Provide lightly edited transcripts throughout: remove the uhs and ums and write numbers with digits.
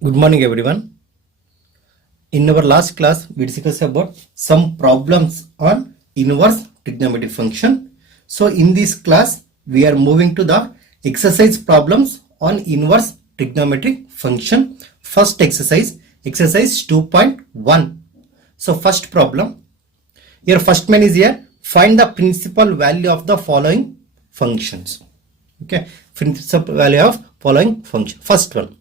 Good morning, everyone. In our last class, we discussed about some problems on inverse trigonometric function. So, in this class, we are moving to the exercise problems on inverse trigonometric function. First exercise, exercise 2.1. So, first problem. Your first one is here. Find the principal value of the following functions. Okay, principal value of following function. First one.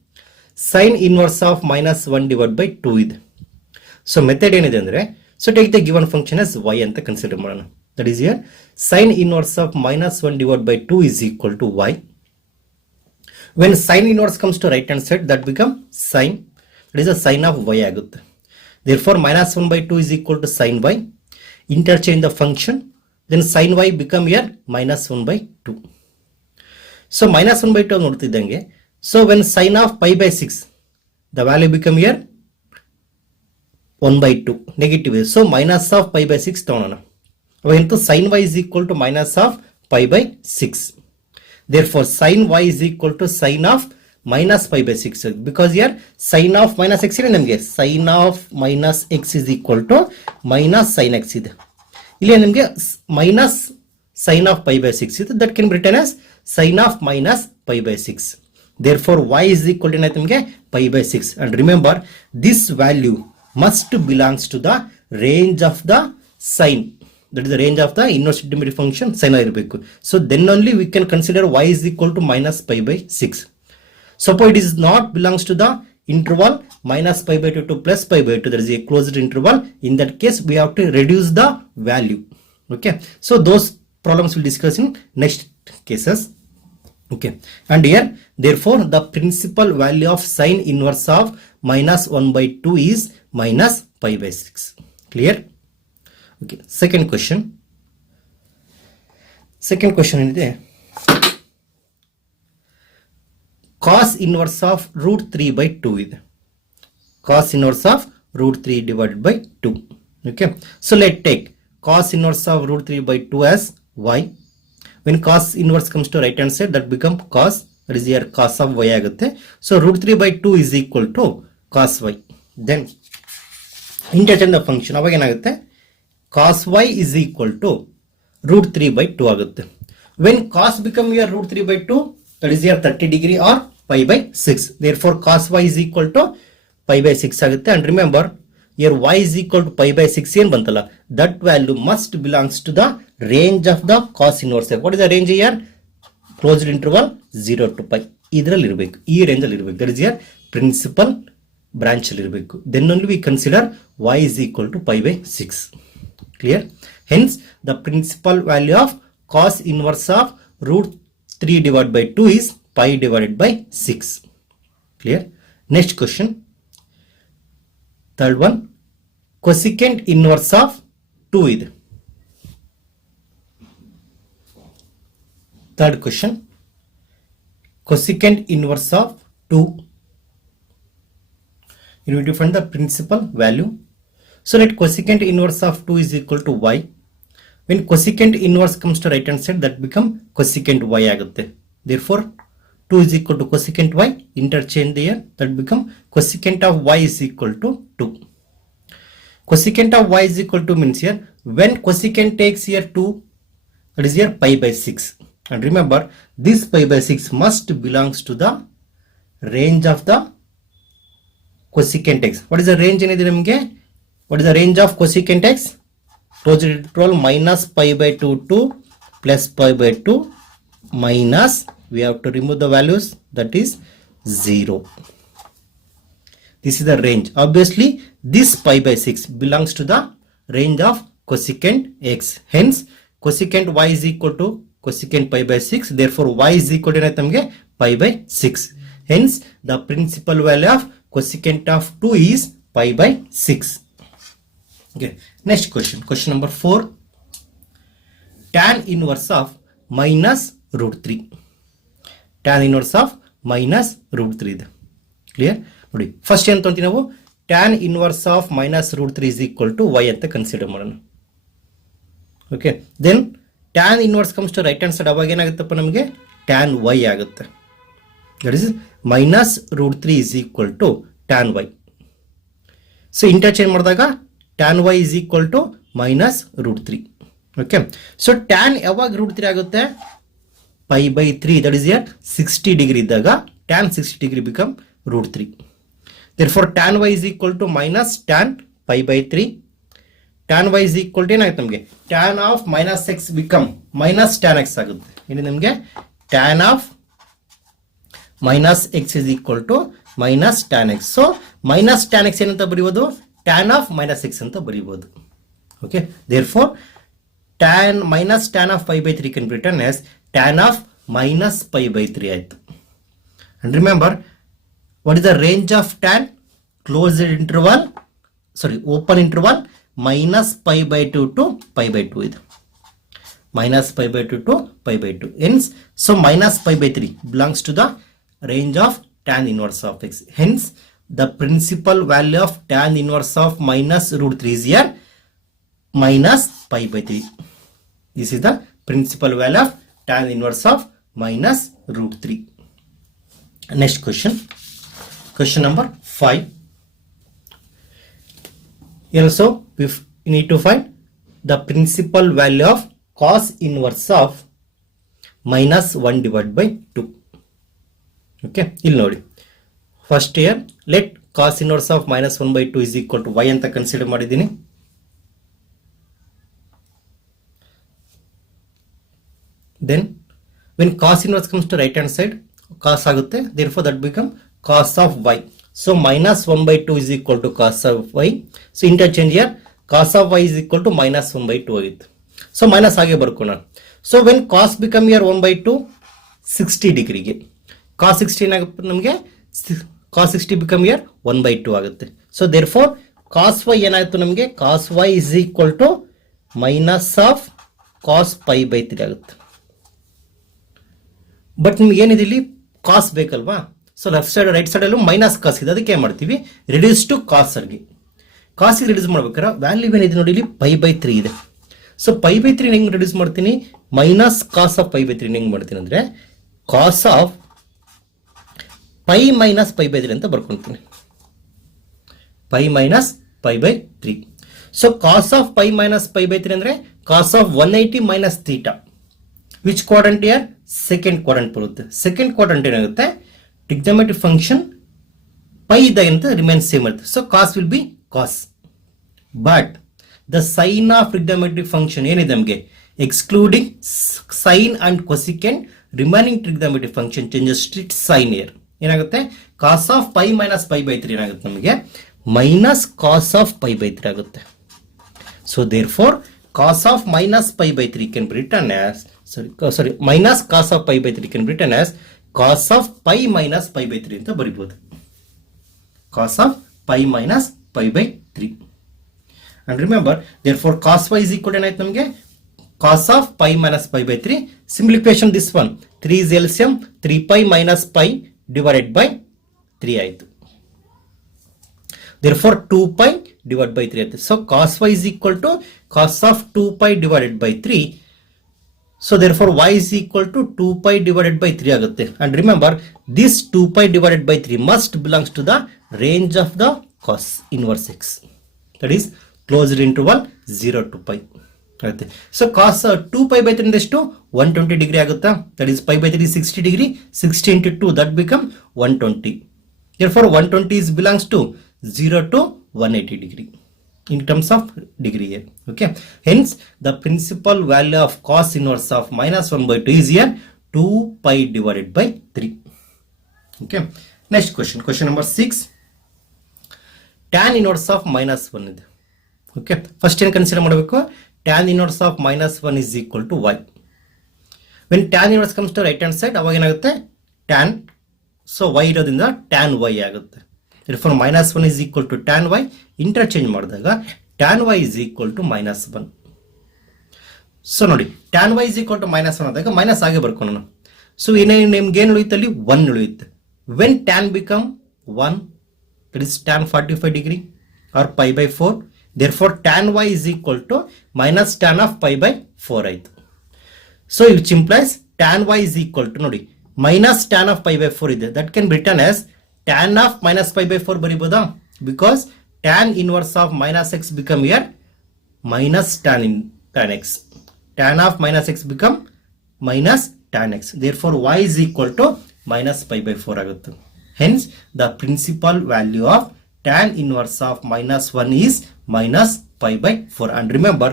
Sine inverse of minus 1 divided by 2 ಇದೆ. So method ಏನಿದೆ ಅಂದ್ರೆ, so take the given function as y ಅಂತ consider ಮಾಡೋಣ. That is here sine inverse of minus 1 divided by 2 is equal to y. When sine inverse comes to right hand side, that become sine, that is a sine of y ಆಗುತ್ತೆ. Therefore minus 1 by 2 is equal to sine y. Interchange the function, then sine y become here minus 1 by 2. So minus 1 by 2 ನೋಡ್ತಿದ್ದಂಗೆ, so when sine of pi by 6, the value become here 1 by 2, negative is, so minus of pi by 6 ತಗೊಳ್ಳೋಣ. ಅವಾಗ sine y is equal to minus of pi by 6. Therefore sine y is equal to sine of minus pi by 6, because here sine of minus x ಇದೆ, ನಮಗೆ sine of minus x is equal to minus sin x ಇದೆ. ಇಲ್ಲಿ ನಮಗೆ minus sine of pi by 6 ಇದೆ, that can be written as sine of minus pi by 6. Therefore y is equal to ನಮಗೆ pi by 6, and remember this value must belongs to the range of the sine, that is the range of the inverse trigonometric function sine ಆಗಿರಬೇಕು. So then only we can consider y is equal to minus pi by 6. Suppose it is not belongs to the interval minus pi by 2 to plus pi by 2, that is a closed interval. In that case we have to reduce the value. Okay, so those problems we'll discuss in next cases. Okay, and here therefore the principal value of sine inverse of minus 1 by 2 is minus pi by 6. Clear? Okay, second question is cos inverse of root 3 by 2 ಇದೆ. Cos inverse of root 3 divided by 2. Okay, so let's take cos inverse of root 3 by 2 as y. When cos inverse comes to right hand side, that become cos, that is here cos of y ಆಗುತ್ತೆ. So root 3 by 2 is equal to cos y. Then interchange the function, ಅವಾಗ ಏನಾಗುತ್ತೆ, cos y is equal to root 3 by 2 ಆಗುತ್ತೆ. When cos become here root 3 by 2, that is here 30 degree or pi by 6. Therefore cos y is equal to pi by 6 ಆಗುತ್ತೆ. And remember here y is equal to pi by 6 ಏನು ಬಂತಲ್ಲ, that value must belongs to the range of the cos inverse. What is the range here? Closed interval 0 to pi. ಇದರಲ್ಲಿ ಇರಬೇಕು, ಈ range ಅಲ್ಲಿ ಇರಬೇಕು, that is here principal branch ಅಲ್ಲಿ ಇರಬೇಕು. Then only we consider y is equal to pi by 6. Clear? Hence the principal value of cos inverse of root 3 divided by 2 is pi divided by 6. Clear? Next question, third one, cosecant inverse of 2 ಇದೆ. Third question, cosecant inverse of 2. You need to find the principal value. So let cosecant inverse of 2 is equal to y. When cosecant inverse comes to right hand side, that become cosecant y ಆಗುತ್ತೆ. Therefore 2 is equal to cosecant y, interchange there, that become cosecant of y is equal to 2. Cosecant of y is equal to means here when cosecant takes here 2, that is here pi by 6. And remember this pi by 6 must belongs to the range of the cosecant x. What is the range ಏನಿದೆ ನಮಗೆ? What is the range of cosecant x? Closed interval minus pi by 2 to plus pi by 2 minus, we have to remove the values, that is 0. This is the range. Obviously this pi by 6 belongs to the range of cosecant x. Hence cosecant y is equal to cosecant pi by 6. Therefore y is equal to ನಮಗೆ pi by 6. Hence the principal value of cosecant of 2 is pi by 6. Okay, next question, question number 4, tan inverse of minus root 3. Tan inverse of minus root 3 ಇದೆ. Clear? ನೋಡಿ first ಏನು ತೊಂತೀವಿ ನಾವು, tan inverse of minus root 3 is equal to y ಅಂತ consider ಮಾಡೋಣ. Okay, then tan inverse comes to right hand side, ಅವಾಗ ಏನಾಗುತ್ತಪ್ಪ ನಮಗೆ tan y ಆಗುತ್ತೆ. that is minus root 3 is equal to tan y. So interchange ಮಾಡಿದಾಗ tan y is equal to minus root 3. Okay. So tan ಯಾವಾಗ root 3 ಆಗುತ್ತೆ? Pi by 3, that is at 60 degree ಇದ್ದಾಗ tan 60 degree become root 3. Therefore tan y is equal to minus tan pi by 3. Tan y is equal to ಏನಾಗುತ್ತೆ ನಮಗೆ? Tan of minus x become minus tan x ಆಗುತ್ತೆ. ಇಲ್ಲಿ ನಮಗೆ tan of minus x is equal to minus tan x. So minus tan x ಏನಂತ ಬರೆಯಬಹುದು? Tan of minus x ಅಂತ ಬರೆಯಬಹುದು. Okay. Therefore tan minus tan of pi by 3 can be written as tan of minus pi by 3 ಆಯ್ತು. And remember, what is the range of tan? Closed interval, sorry, open interval minus pi by 2 to pi by 2 ಇದು. Minus pi by 2 to pi by 2. Hence, so minus pi by 3 belongs to the range of tan inverse of x. Hence, the principal value of tan inverse of minus root 3 is here minus pi by 3. This is the principal value of tan inverse of minus root 3. Next question. Question number 5. Here also we need to find the principal value of cos inverse of minus 1 divided by 2. Okay. ಇಲ್ಲಿ ನೋಡಿ. First here let cos inverse of minus 1 by 2 is equal to y ಅಂತ consider ಮಾಡಿದ್ದೀನಿ. Then when cos inverse comes to right hand side, cos ಆಗುತ್ತೆ, therefore that become cos of y. So minus 1 by 2 is equal to cos of y. So interchange here cos of y is equal to minus 1 by 2 ಆಗಿತ್ತು. So minus ಹಾಗೆ ಬರ್ಕೋಣ. So when cos become here 1 by 2, 60 ಡಿಗ್ರಿಗೆ cos 60 ಏನಾಗುತ್ತೆ ನಮಗೆ? cos 60 become here 1 by 2 ಆಗುತ್ತೆ. So therefore cos y ಏನಾಯ್ತು ನಮಗೆ? cos y is equal to minus of cos pi by 3 ಆಗುತ್ತೆ. But ನಿಮ್ಗೆ ಏನಿದೆ ಇಲ್ಲಿ ಕಾಸ್ ಬೇಕಲ್ವಾ? So left side right side ಅಲ್ಲೂ ಮೈನಸ್ ಕಾಸ್ ಇದೆ, ಅದಕ್ಕೆ ಏನ್ ಮಾಡ್ತೀವಿ? ರಿಡ್ಯೂಸ್ ಟು ಕಾಸ್ ಆಗಿ ಕಾಸಿಗೆ ರಿಡ್ಯೂಸ್ ಮಾಡ್ಬೇಕಾದ್ರೆ ವ್ಯಾಲ್ಯೂ ಏನಿದೆ ನೋಡಿ, ಇಲ್ಲಿ ಪೈ ಬೈ 3 ಇದೆ. ಸೊ ಪೈ ಬೈ 3 ಹೆಂಗ್ ರಿಡ್ಯೂಸ್ ಮಾಡ್ತೀನಿ? Minus cos of pi by 3 ಹೆಂಗ್ ಮಾಡ್ತೀನಿ ಅಂದ್ರೆ cos of pi minus pi by 3 ಅಂತ ಬರ್ಕೊಂತೀನಿ. Pi minus pi by 3. So cos of pi minus pi by 3 ಅಂದ್ರೆ cos of 180 minus theta. Which quadrant here? Second quadrant ಬರುತ್ತೆ. Second quadrant ಏನಾಗುತ್ತೆ? Trigonometric function pi ಅಂತ remain same ಇರುತ್ತೆ. So cos will be cos. But the sign of trigonometric function ಏನಿದೆ ನಮಗೆ? Excluding sine and cosecant remaining trigonometric function changes sign here ಏನಾಗುತ್ತೆ? Cos of pi minus pi by 3 ಏನಾಗುತ್ತೆ ನಮಗೆ? Minus cos of pi by 3 ಆಗುತ್ತೆ. So therefore cos of minus pi by 3 can be written as minus cos of pi by 3 can be written as cos of pi minus pi by 3 ಅಂತ ಬರೀಬಹುದು. cos of pi minus pi by 3. And remember, therefore cos y is equal to ಏನಾಯ್ತು ನಮಗೆ? cos of pi minus pi by 3. Simplification this one. 3 is LCM, 3 pi minus pi divided by 3 ಆಯ್ತು. Therefore 2 pi divided by 3 ಆಗುತ್ತೆ. So cos y is equal to cos of 2 pi divided by 3. So therefore y is equal to 2 pi divided by 3 ಆಗುತ್ತೆ. And remember, this 2 pi divided by 3 must belongs to the range of the cos inverse x. That is closed interval 0 to pi ಆಗುತ್ತೆ. So cos 2 pi by 3 ಎಷ್ಟು? 120 degree ಆಗುತ್ತಾ? That is pi by 3 is 60 degree. 60 into 2 that become 120. Therefore 120 is belongs to 0 to 180 degree in terms of degree here. Okay. Hence the principal value of cos inverse of minus 1 by 2 is here 2 pi divided by 3. Okay. Next question. Question number 6. Tan inverse of minus 1 ಇದೆ. Okay. First ಏನು consider ಮಾಡಬೇಕು? Tan inverse of minus 1 is equal to y. When tan inverse comes to right hand side, ಅವಾಗ ಏನಾಗುತ್ತೆ? Tan. So y ಇರೋದ್ರಿಂದ tan y ಆಗುತ್ತೆ. Therefore minus 1 is equal to tan y. Interchange ಮಾಡಿದಾಗ tan y is equal to minus 1. So ನೋಡಿ, tan y is equal to minus 1 ಆದಾಗ minus ಆಗಿ ಬರ್ಕೊಳ್ಳೋಣ. So ನಿಮ್ಗೆ ಏನು ಉಳಿಯುತ್ತೆ? ಅಲ್ಲಿ 1 ಉಳಿಯುತ್ತೆ. When tan become 1, that is tan 45 degree or pi by 4. Therefore tan y is equal to minus tan of pi by 4 ಆಯ್ತು. So which implies tan y is equal to ನೋಡಿ minus tan of pi by 4 ಇದೆ. That can be written as tan of minus pi by 4 ಬರಿಬೋದಾ? Because tan inverse of minus x become here minus tan x. Tan of minus x become minus tan x. Therefore y is equal to minus pi by 4 ಆಗುತ್ತೆ. Hence the principal value of tan inverse of minus 1 is minus pi by 4. And remember,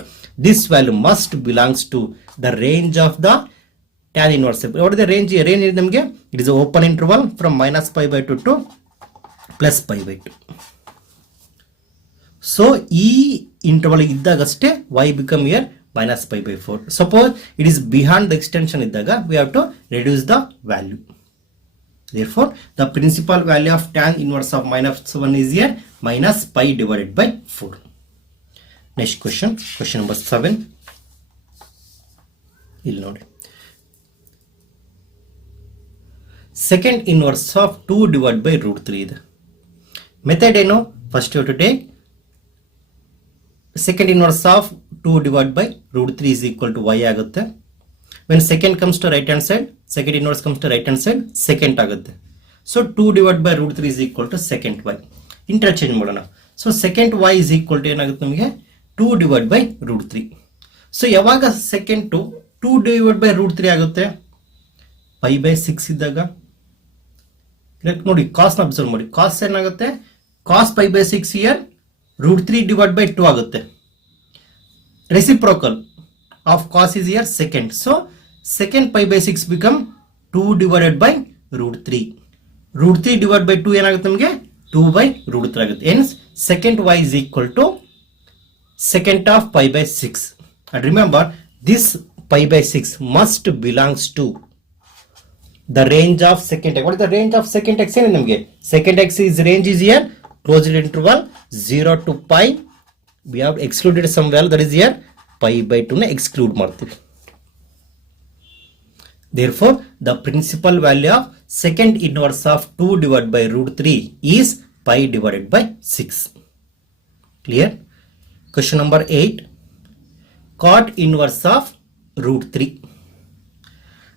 this value must belongs to the range of the tan inverse. What is the range? Range is ನಮಗೆ it is an open interval from minus pi by 2 to plus pi by 2. So ಈ interval ಇದ್ದಾಗಷ್ಟೇ y become here minus pi by 4. Suppose it is behind the extension ಇದ್ದಾಗ we have to reduce the value. Therefore the principal value of tan inverse of minus 1 is here minus pi divided by 4. Next question, question number 7. ಇಲ್ಲಿ ನೋಡಿ, second inverse of 2 divided by root 3 ಇದೆ. Method ಏನು? First you to take second inverse of 2 divided by root 3 is equal to y ಆಗುತ್ತೆ. When second comes to right hand side, second inverse comes to right hand side, second ಆಗುತ್ತೆ. So 2 divided by root 3 is equal to second y. Interchange ಮಾಡೋಣ. So second y is equal to ಏನಾಗುತ್ತೆ ನಮಗೆ 2 divided by root 3. So ಯಾವಾಗ second 2 divided by root 3 ಆಗುತ್ತೆ? pi by 6 ಇದ್ದಾಗ ನೋಡಿ cos ನ observe ಮಾಡಿ. cos ಏನಾಗುತ್ತೆ? cos pi by 6 here root 3 divided by 2 ಆಗುತ್ತೆ. Reciprocal of cos is here second. So second pi by 6 become 2 divided by root 3. Root 3 divided by 2 ಏನಾಗುತ್ತೆ ನಮಗೆ 2 by root 3 ಆಗುತ್ತೆ. Hence second y is equal to second of pi by 6. And remember, this pi by 6 must belongs to the range of secant x. What is the range of secant x? Secant x is range is here closed interval 0 to pi. We have excluded some value, that is here pi by 2 na exclude ಮಾಡ್ತೀವಿ. Therefore the principal value of secant inverse of 2 divided by root 3 is pi divided by 6. Clear? Question number 8. Cot inverse of root 3.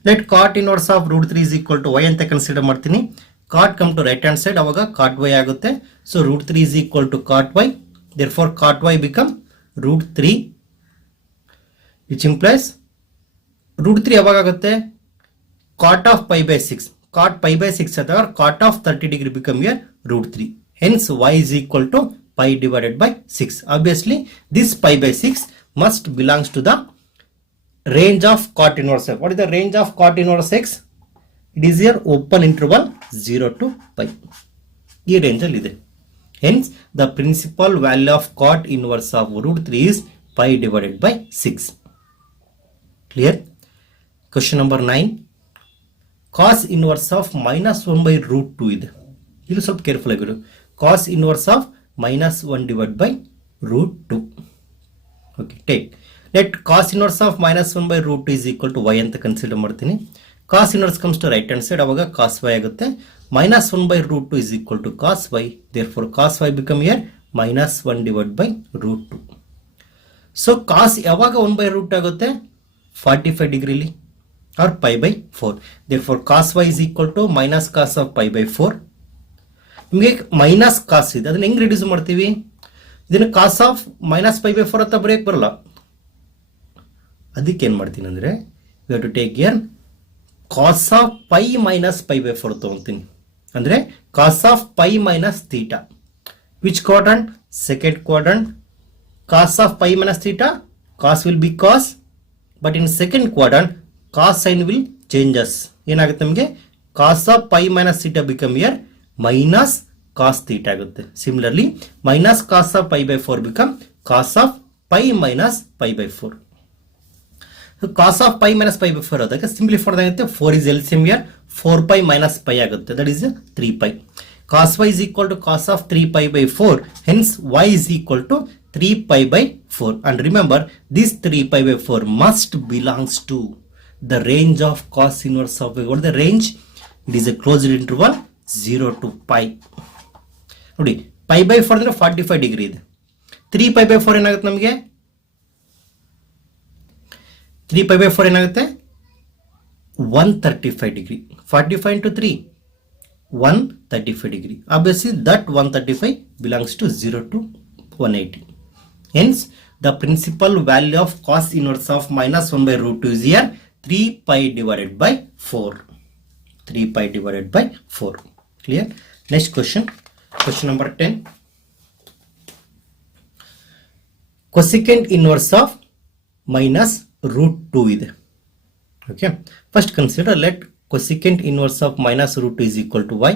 Let cot inverse of root 3 is equal to y ಅಂತ consider ಮಾಡ್ತೀನಿ. cot come to right hand side, ಅವಾಗ cot y ಆಗುತ್ತೆ. So root 3 is equal to cot y. Therefore cot y become root 3, which implies root 3 ಯಾವಾಗ ಆಗುತ್ತೆ? cot of pi by 6. cot pi by 6 ಅಥವಾ cot of 30 degree become here root 3. Hence y is equal to pi divided by 6. Obviously this pi by 6 must belongs to the range of cot inverse x. What is the range of cot inverse x? It is here open interval 0 to pi. ಈ range ಅಲ್ಲಿ ಇದೆ. Hence the principal value of cot inverse of root 3 is pi divided by 6. Clear? Question number 9. Cos inverse of minus 1 by root 2 ಇದೆ. ಇಲ್ಲಿ ಸ್ವಲ್ಪ careful ಆಗಿರು. Cos inverse of minus 1 divided by root 2. Okay, take. Let cos inverse of minus 1 by root 2 is equal to y ಅಂತ consider ಮಾಡ್ತೀನಿ. Cos inverse comes to right hand side, ಅವಾಗ cos y ಆಗುತ್ತೆ. Minus 1 by root 2 is equal to cos y. Therefore cos y become here minus 1 divided by root 2. So cos ಯಾವಾಗ 1 by root ಆಗುತ್ತೆ? 45 degree or pi by 4. Therefore cos y is equal to minus cos of pi by 4. ನಿಮಗೆ minus cos ಇದೆ, ಅದನ್ನ ಹೆಂಗ್ reduce ಮಾಡ್ತೀವಿ? ಇದನ್ನ ಕಾಸ್ of minus pi by 4 ಅಂತ ಬರೆಯಕ್ ಬರಲ್ಲ. ಅದಕ್ಕೆ ಏನ್ ಮಾಡ್ತೀನಿ ಅಂದ್ರೆ we have to take here cos of pi minus pi by 4 ತಗೊಂತೀನಿ. ಅಂದ್ರೆ cos of pi minus theta. Which quadrant? Second quadrant. Cos of pi minus theta, cos will be cos, but in second quadrant cos sign will changes. ಏನಾಗುತ್ತೆ ನಮಗೆ? cos of pi minus theta become here minus cos theta ಆಗುತ್ತೆ. Similarly minus cos of pi by 4 become cos of pi minus pi by 4. So cos of pi minus pi by 4 ಆದಾಗ simplify ಆಗುತ್ತೆ. 4 is LCM here, 4 pi minus pi ಆಗುತ್ತೆ, that is 3 pi. Cos y is equal to cos of 3 pi by 4, hence y is equal to 3 pi by 4. And remember, this 3 pi by 4 must belongs to the range of cos inverse of y. What is the range? It is a closed interval 0 to pi. ನೋಡಿ pi by 4 ಅಂದ್ರೆ 45 degree ಇದೆ. 3 pi by 4 ಏನಾಗುತ್ತೆ ನಮಗೆ? 3 pi by 4 ಏನಾಗುತ್ತೆ? 135 degree. 45 into 3, 135 degree. Obviously that 135 belongs to 0 to 180. Hence the principal value of cos inverse of minus 1 by root 2 is here 3 pi divided by 4. 3 pi divided by 4. Clear? Next question. Question number 10. Cosecant inverse of minus root 2 ಇದೆ. Okay. First consider, let cosecant inverse of minus root 2 is equal to y.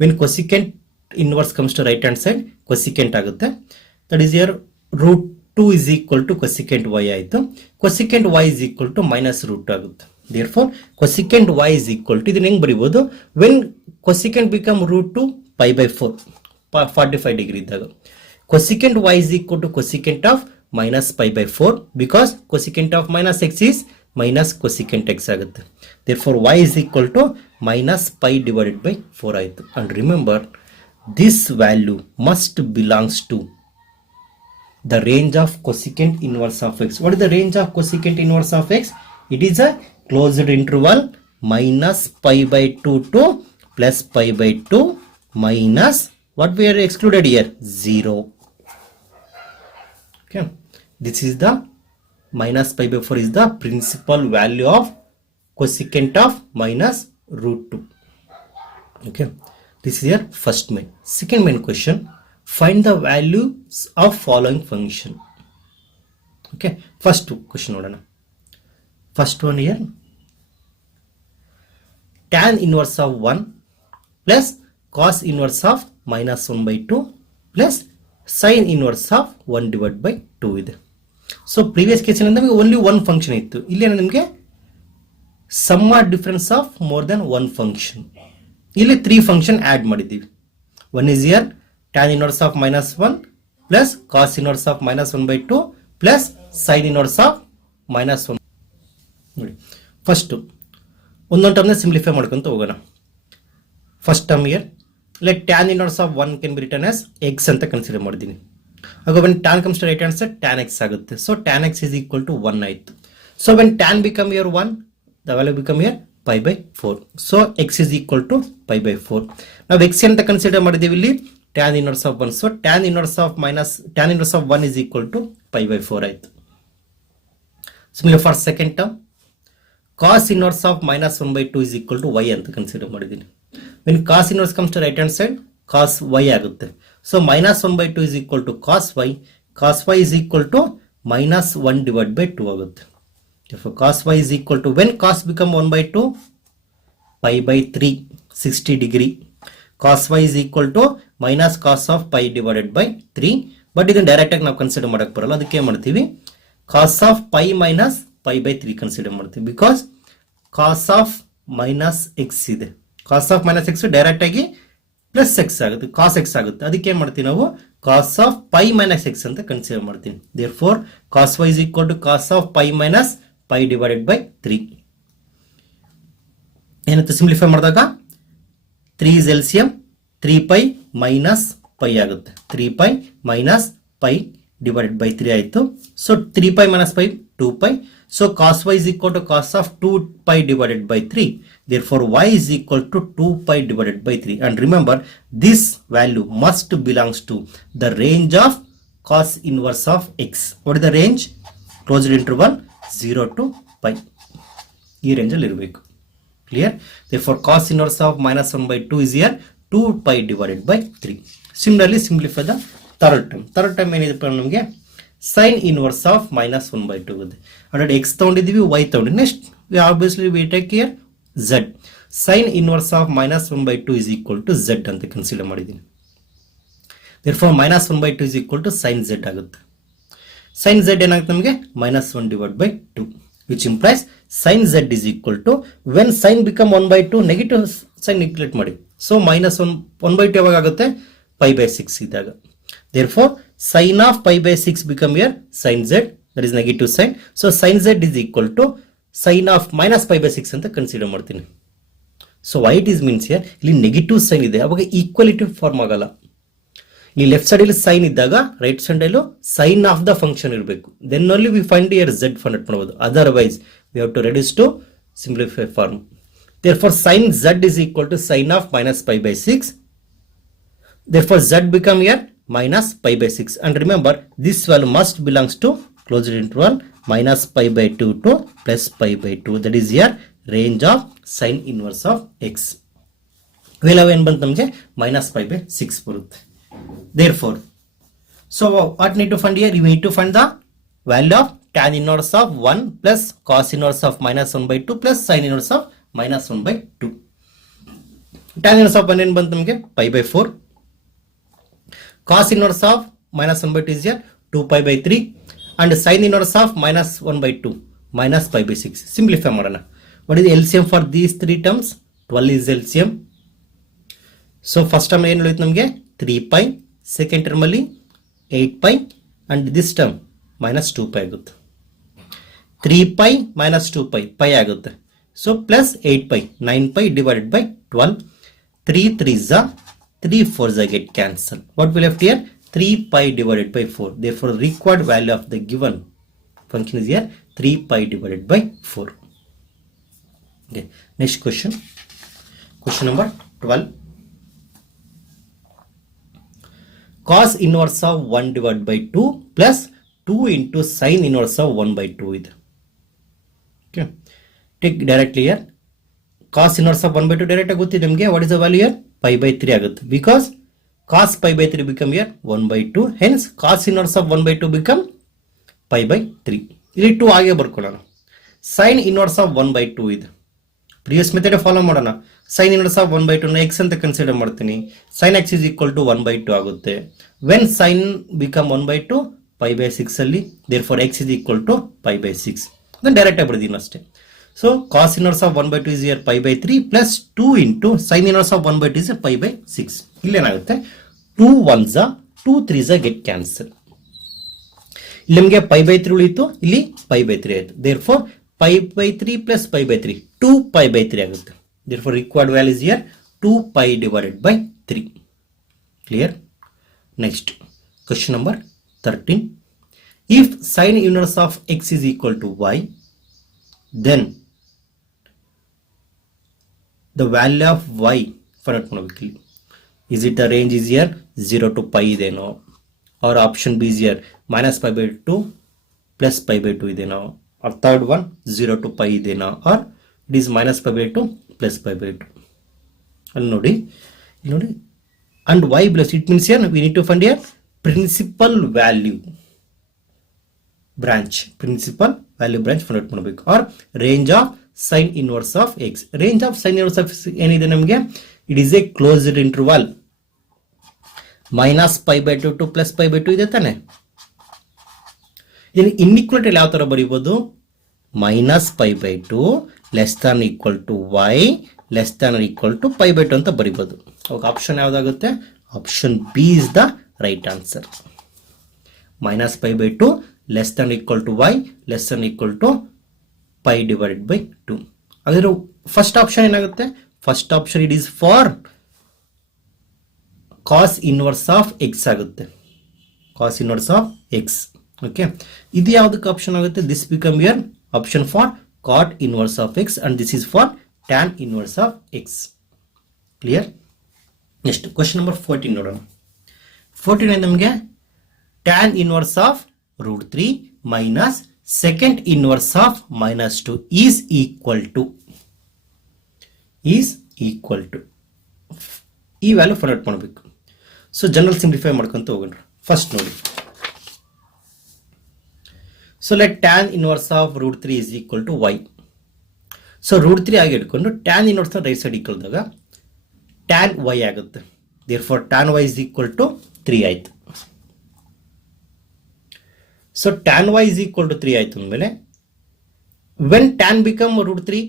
When cosecant inverse comes to right hand side, cosecant ಆಗುತ್ತೆ. That is here root 2 is equal to cosecant y ಆಯಿತು. Cosecant y is equal to minus root 2 ಆಗುತ್ತೆ. Therefore cosecant y is equal to, ಇದನ್ನ ಹೆಂಗ್ ಬರೀಬಹುದು, when cosecant become root 2 pi by 4 45 degree ಇದ್ದಾಗ cosecant y is equal to cosecant of minus pi by 4 because cosecant of minus x is minus cosecant x ಆಗುತ್ತೆ. Therefore y is equal to minus pi divided by 4 ಆಯಿತು. And remember this value must belongs to the range of cosecant inverse of x. What is the range of cosecant inverse of x? It is a closed interval minus pi by 2 to plus pi by 2 minus what we are excluded here, 0. Okay, this is the minus pi by 4 is the principal value of cosecant of minus root 2. Okay, this is your first main. Second main question, find the values of following function. Okay, first question ನೋಡೋಣ. First one here, tan inverse of 1 plus cos inverse of minus 1 by 2 plus sin inverse of 1 divided by 2 ಇದೆ. So previous ಕೇಸಿನಲ್ಲಿ ನಮಗೆ only one function ಇತ್ತು. ಇಲ್ಲಿ ನಿಮಗೆ sum or difference of more than one function. ಇಲ್ಲಿ 3 function add ಮಾಡಿದ್ದೀವಿ. One is here tan inverse of minus 1 plus cos inverse of minus 1 by 2 plus sine inverse of minus 1. ನೋಡಿ first ಒಂದೊಂದು ಟರ್ಮ್ನ simplify ಮಾಡ್ಕೊಂತ ಹೋಗೋಣ. First term here let tan inverse of 1 can be written as x ಅಂತ consider ಮಾಡಿದ್ದೀನಿ. ಆಗ when tan comes to right hand side, tan x ಆಗುತ್ತೆ. So tan x is equal to 1 ಆಯಿತು. So when tan become here 1, the value become here pi by 4. So x is equal to pi by 4. ನಾವು x ಅಂತ consider ಮಾಡಿದ್ದೀವಿ ಇಲ್ಲಿ tan inverse of 1. So tan inverse of 1 is equal to pi by 4 ಆಯಿತು. Similar for second term, cos inverse of minus 1 by 2 is equal to y ಅಂತ consider ಮಾಡಿದ್ದೀನಿ. when cos inverse comes to right hand side, cos y ಆಗುತ್ತೆ. So minus 1 by 2 is equal to cos y. cos y is equal to minus 1 divided by 2 ಆಗುತ್ತೆ. Therefore cos y is equal to, when cos become 1 by 2, pi by 3, 60 degree. cos y is equal to minus cos of pi divided by 3. But ಇದನ್ನು direct ಆಗಿ ನಾವು consider ಮಾಡಕ್ ಬರಲ್ಲ. ಅದಕ್ಕೆ ಏನ್ ಮಾಡ್ತೀವಿ, cos of pi minus pi by 3 consider ಮಾಡ್ತೀವಿ. Because cos of minus x ಇದೆ. cos of minus x direct ಆಗಿ ಪ್ಲಸ್ ಎಕ್ಸ್ ಆಗುತ್ತೆ, ಕಾಸ್ ಎಕ್ಸ್ ಆಗುತ್ತೆ. ಅದಕ್ಕೆ ಏನ್ ಮಾಡ್ತೀವಿ ನಾವು, cos of pi minus x ಅಂತ ಕನ್ಸಿಡರ್ ಮಾಡ್ತೀನಿ. Therefore cos y is equal to cos of pi minus pi divided by 3. ಏನಂತ ಸಿಂಪ್ಲಿಫೈ ಮಾಡಿದಾಗ 3 is LCM, 3 pi minus pi ಆಗುತ್ತೆ. 3 pi minus pi divided by 3 ಆಯಿತು. So 3 pi minus pi 2 pi. So cos y is equal to cos of 2 pi divided by 3. Therefore y is equal to 2 pi divided by 3. And remember this value must belongs to the range of cos inverse of x. What is the range? Closed interval 0 to pi. ಈ range ಅಲ್ಲಿ ಇರಬೇಕು. Clear? Therefore cos inverse of minus 1 by 2 is here 2 pi divided by 3. Similarly simplify the third term. Third term ಏನಿದೆ ನಮಗೆ sin inverse of minus 1 by 2 ಇದೆ. already x ತಗೊಂಡಿದ್ದೀವಿ, y ತಗೊಂಡಿದ್ದೀವಿ. Next obviously we take here z. sin inverse of minus 1 by 2 is equal to z ಅಂತ consider ಮಾಡಿದ್ದೀನಿ. therefore minus 1 by 2 is equal to sin z ಆಗುತ್ತೆ. sin z ಏನಾಗುತ್ತೆ ನಮಗೆ minus 1 divided by 2, which implies sin z is equal to, when sin become 1 by 2 negative sign neglect ಮಾಡಿ. so minus 1 by 2 ಯಾವಾಗ ಆಗುತ್ತೆ, pi by 6 ಇದ್ದಾಗ. therefore sin of pi by 6 become here sin z, that is negative sign. so sin z is equal to sin of minus pi by 6 ಅಂತ consider ಮಾಡ್ತೀನಿ. so why it is means here, ಇಲ್ಲಿ negative sign ಇದೆ, ಅವಾಗ equality form ಆಗಲ್ಲ. ಇಲ್ಲಿ left side ಅಲ್ಲಿ sign ಇದ್ದಾಗ right side ಅಲ್ಲೂ ಸೈನ್ ಆಫ್ ದ ಫಂಕ್ಷನ್ ಇರಬೇಕು. Then only we find here z find out ಮಾಡಬಹುದು. Otherwise we have to reduce to simplified form. Therefore sin z is equal to sin of minus pi by 6. Therefore z become here minus pi by 6, and remember this value must belongs to closed interval minus pi by 2 to plus pi by 2. That is here range of sin inverse of x. value ಏನು ಬಂತು ನಮಗೆ minus pi by 6 ಬರುತ್ತೆ. Therefore, so what need to find here? You need to find the value of tan inverse of 1 plus cos inverse of minus 1 by 2 plus sin inverse of minus 1 by 2. tan inverse of 1 ಏನು ಬಂತು ನಮಗೆ pi by 4. Cos inverse of minus 1 by 2 is here 2 pi by 3, and sin inverse of minus 1 by 2 minus pi by 6. Simplify ಮಾಡೋಣ. What is the LCM for these three terms? 12 is LCM. So first term ಏನು ಉಳಿಯುತ್ತೆ ನಮಗೆ 3 pi, second term ಅಲ್ಲಿ 8 pi, and this term minus 2 pi ಆಗುತ್ತೆ. 3 pi minus 2 pi pi ಆಗುತ್ತೆ. So plus 8 pi, 9 pi divided by 12. 3 3s are 3 4s are get cancelled. What we left here? 3 pi divided by 4. Therefore required value of the given function is here 3 pi divided by 4. Okay, next question. Question number 12. Cos inverse of 1 divided by 2 plus 2 into sin inverse of 1 by 2 ಇದೆ. Okay, take directly here. Cos inverse of 1 by 2 direct ಆಗುತ್ತೆ ನಿಮಗೆ. What is the value here? Pi by 3 ಆಗುತ್ತೆ. Because cos pi by 3 become here 1 by 2. Hence cos inverse of 1 by 2 become pi by 3. ಇಲ್ಲಿ 2 ಹಾಗೆ ಬರ್ಕೊಳ್ಳೋಣ. sin inverse of 1 by 2 ಇದೆ. Previous method follow ಮಾಡೋಣ. sin inverse of 1 by 2 ನ x ಅಂತ consider ಮಾಡ್ತೀನಿ. sin x is equal to 1 by 2 ಆಗುತ್ತೆ. when sin become 1 by 2 pi by 6 ಅಲ್ಲಿ, therefore x is equal to pi by 6. ಅದನ್ನ direct ಆಗಿ ಬರ್ತೀನಿ ಅಷ್ಟೇ. So cos inverse of 1 by 2 is here pi by 3 plus 2 into sin inverse of 1 by 2 is pi by 6. ಇಲ್ಲಿ ಏನಾಗುತ್ತೆ 2 1s 2 3s get cancel. ಇಲ್ಲಿ ನಮಗೆ pi by 3 ಉಳಿಯಿತು, ಇಲ್ಲಿ pi by 3 ಆಯಿತು. therefore pi by 3 plus pi by 3 2 pi by 3 ಆಗುತ್ತೆ. therefore required value is here 2 pi divided by 3. Clear? Next question number 13. If sin inverse of x is equal to y, then the value of y find out ಮಾಡಬೇಕು. Is it the range is here 0 to pi ಇದೆನೋ, or option B is here minus pi by 2 plus pi by 2 ಇದೆನೋ, or third one 0 to pi ಇದೆನೋ, or it is minus pi by 2 plus pi by 2. ಅಲ್ಲಿ ನೋಡಿ and y plus, it means here we need to find here principal value branch find out ಮಾಡಬೇಕು, or range of sin inverse of x. range of sin inverse of x ಏನಿದೆ ನಮಗೆ, it is a closed interval minus pi by 2 to plus pi by 2 ಇದೆ ತಾನೆ. ಇಲ್ಲಿ inequality ಯಾವ ತರ ಬರೀಬಹುದು, minus pi by 2 less than equal to y less than or equal to pi by 2 ಅಂತ ಬರೀಬಹುದು. ಅವಾಗ ಆಪ್ಷನ್ ಯಾವ್ದಾಗುತ್ತೆ, option B is the right answer. minus pi by 2 less than equal to y less than equal to pi divided by 2. ಅದರ first option ಏನಾಗುತ್ತೆ, first option it is for cos inverse of x ಆಗುತ್ತೆ, cos inverse of x. Okay, ಇದು ಯಾವುದಕ್ಕೆ option ಆಗುತ್ತೆ, this become your option for cot inverse of x, and this is for tan inverse of x. Clear? Next question number 14 ನೋಡೋಣ. 14 ನಮಗೆ tan inverse of root 3 minus second inverse of minus 2 is equal to ಈ value find out ಮಾಡಬೇಕು. So general simplify ಮಾಡ್ಕೊಂತ ಹೋಗೋಣ. First ನೋಡಿ, so let tan inverse of root 3 is equal to y. ಸೊ root 3 ಆಗಿ ಇಟ್ಕೊಂಡು tan inverse ರೈಟ್ ಸೈಡ್ ಇಕ್ಕಿದಾಗ tan y ಆಗುತ್ತೆ. therefore tan y is equal to 3 ಆಯ್ತು. So tan y is equal to 3 ಆಯ್ತು ಅಂದಮೇಲೆ when tan become root 3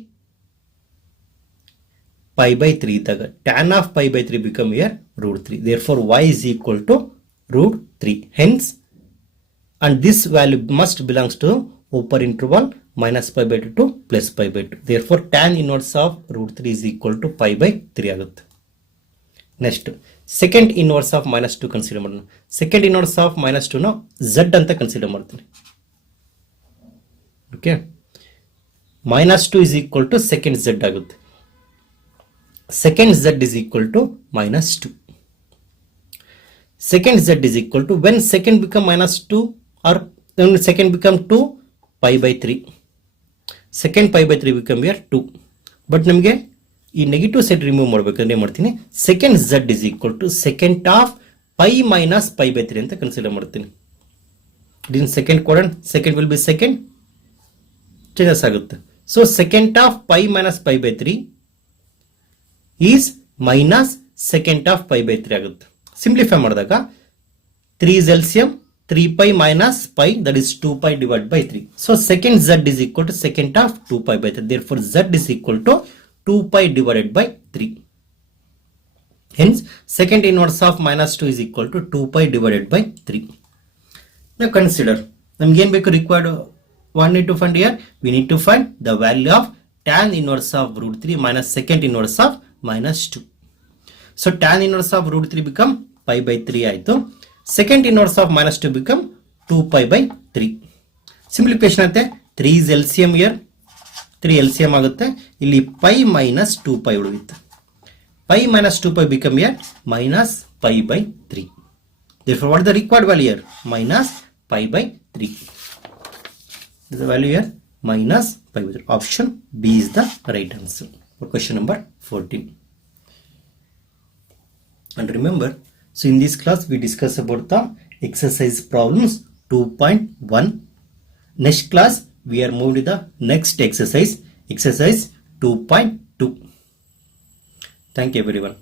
pi by 3 ಇದ್ದಾಗ tan of pi by 3 become here root 3. therefore y is equal to root 3. hence and this value must belongs to upper interval minus pi by 2 to plus pi by 2. therefore tan inverse of root 3 is equal to pi by 3 ಆಗುತ್ತೆ. Next second inverse of minus 2 consider ಮಾಡೋಣ. Second inverse of minus 2 ನ z ಅಂತ consider ಮಾಡ್ತೀನಿ. Okay, minus 2 is equal to second z ಆಗುತ್ತೆ. Second z is equal to minus 2. Second z is equal to, when second become minus 2 or when second become 2, pi by 3. Second pi by 3 become here 2. But ನಮಗೆ ಈ negative side remove ಮಾಡಬೇಕಂದ್ರೆ ಏನು ಮಾಡ್ತೀನಿ, second z is equal to secant of pi minus pi by 3 ಅಂತ consider ಮಾಡ್ತೀನಿ. in second quadrant second will be second changes ಆಗುತ್ತೆ. So secant of pi minus pi by 3 is minus secant of pi by 3 ಆಗುತ್ತೆ. Simplify ಮಾಡಿದಾಗ 3 is LCM, 3 pi minus pi, that is 2 pi divided by 3. So secant z is equal to secant of 2 pi by 3. Therefore z is equal to 2 pi divided by 3. Hence secant inverse of minus 2 is equal to 2 pi divided by 3. Now consider, ನಮ್ಗೆ ಏನು ಬೇಕು, required one need to find here, we need to find the value of tan inverse of root 3 minus secant inverse of minus 2. So tan inverse of root 3 become pi by 3 ಆಯಿತು. Secant inverse of minus 2 become 2 pi by 3. Simplification ಆಗುತ್ತೆ, 3 is LCM here, 3 LCM ಆಗುತ್ತೆ, ಇಲ್ಲಿ pi minus 2 pi ಉಳಿಯುತ್ತೆ. Pi minus 2 pi become here minus pi by 3. Therefore what is the required value here? Minus pi by 3. This is the value here, minus pi by 3. Option B is the right answer for question number 14. And remember, so in this class we discuss about the exercise problems 2.1. Next class we are moving to the next exercise, exercise 2.2. Thank you everyone.